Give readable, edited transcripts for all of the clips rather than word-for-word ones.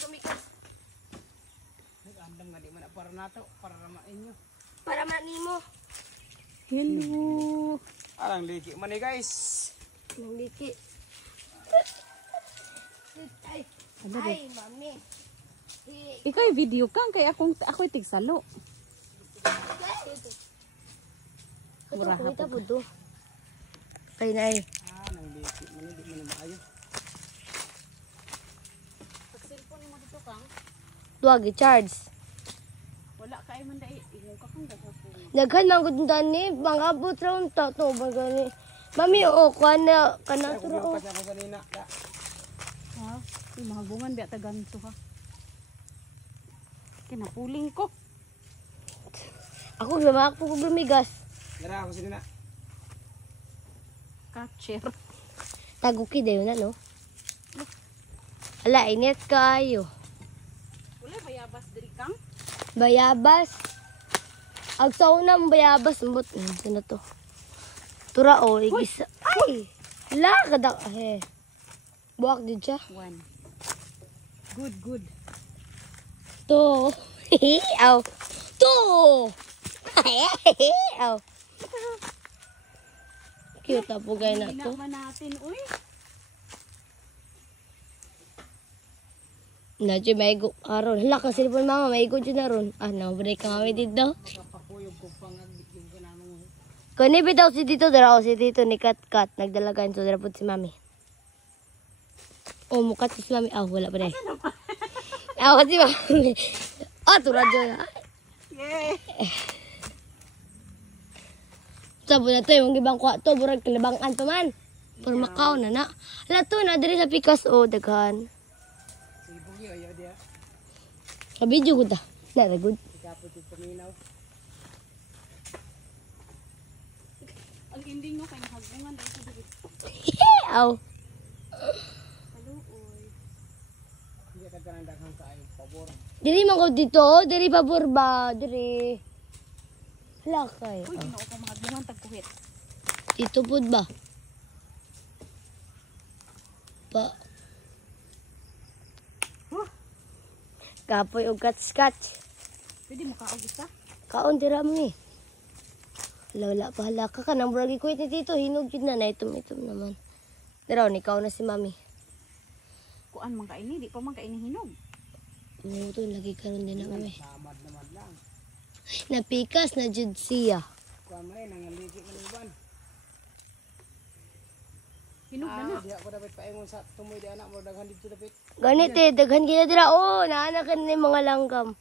gumikas. Nag-andam nga di man na para nato, para naman inyo. Para manimo. Hello. Alang liki man eh guys. Nang liki. Ay, Ano ay, mami. Ikaw yung video kang kay ako'y tigsalo. Murah kita butuh. Kay na ay. Nang liki man di man maayo. Pag cellphone mo dito kang, Duwag i-charge. wala kay man dai ingon ka kang gagapon. Daghan man gud dani, mga butraw ta to bagani. Mami o kana kana Ako turo. yung pasya ko kanina. Ha? Yung mga bungan biya taganto ha. Kinapuling ko. Ako gamak ko gumigas. Dara ako sige na. Catcher. Taguki dayon na no. Ala init kayo. Wala bayabas diri kang. Bayabas. Agsauna mo bayabas mbot na to. Tura o igisa. Ay. La kada he. Buak di siya. One. Good. To. Aw. To. Aw. Cute na po gaya na to. Hinaman natin, uy. Nadyo maigo aron. Hala ka cellphone mama maigo dyan na ron. Ah, na-break ka kami dito. Kapapuyog ko pangag yung kanamong. Kani bitaw si dito dara o si dito ni Kat nagdalagan so dara pud si mami. Oh, mukat si mami. Ah, wala pa na. Ah, si mami. Ah, tura dyan. Yay! Sabo na to yung ibang kwarto burag kalabangan pa man. Por Macau na na. Hala to na diri sa Pikas o daghan. Sige bugi ayaw dia. Kabidyo ko ta. Na good. Ikapot yung paminaw. Ang ending mo kay nahagungan dahil sa diri. Aw. Kaluoy. Hindi ka ganang daghang kaayo pabor. Diri man ko dito, diri pabor ba? Diri. Hala kay. Uy, ginoo ko mahagungan tagkuhit. Dito pud ba? Pa. Kapoy og catch. Pwede mo kaog isa? Kaon dira mo ni. Wala pa hala ka nang buragi ko ni dito hinog jud na itom naman. Dira ni kaon na si mami. Kuan man kaini, di pa man kaini hinog. Muto lagi karon din na kami. Samad naman lang. Napikas na jud siya. Kuha mo rin, nangan liki man iban. Hinog na na. Di ako dapat paingon sa tumoy di anak mo daghan dito dapat. Ganit daghan gina dira oh, naana kan ni mga langgam.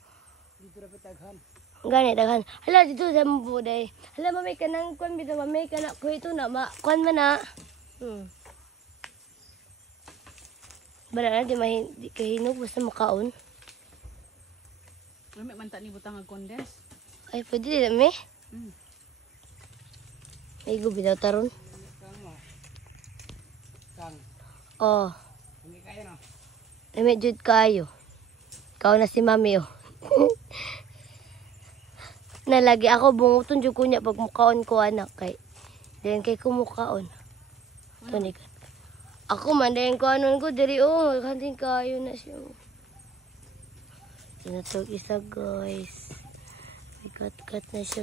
Dito dapat daghan. Gani daghan. Hala dito sa buday. Hala mamay kanang kuan bitaw mamay kana ko ito na ma kuan man na. Bala na di kahinog basta makaon. May man ta ni butang ang condense. Ay pwede din me. Ay go bitaw taron. Kang mo. Kang. Oh, Hindi kayo no. ay jud kayo. Ikaw na si mami oh. Nalagi ako bunguton jud kunya pag mukaon ko anak kay. Diyan kay kumukaon. Tunig. Ako man dayon ko anon ko diri oh, kanting kayo na siya. Tinatog isa guys. May cut na siya.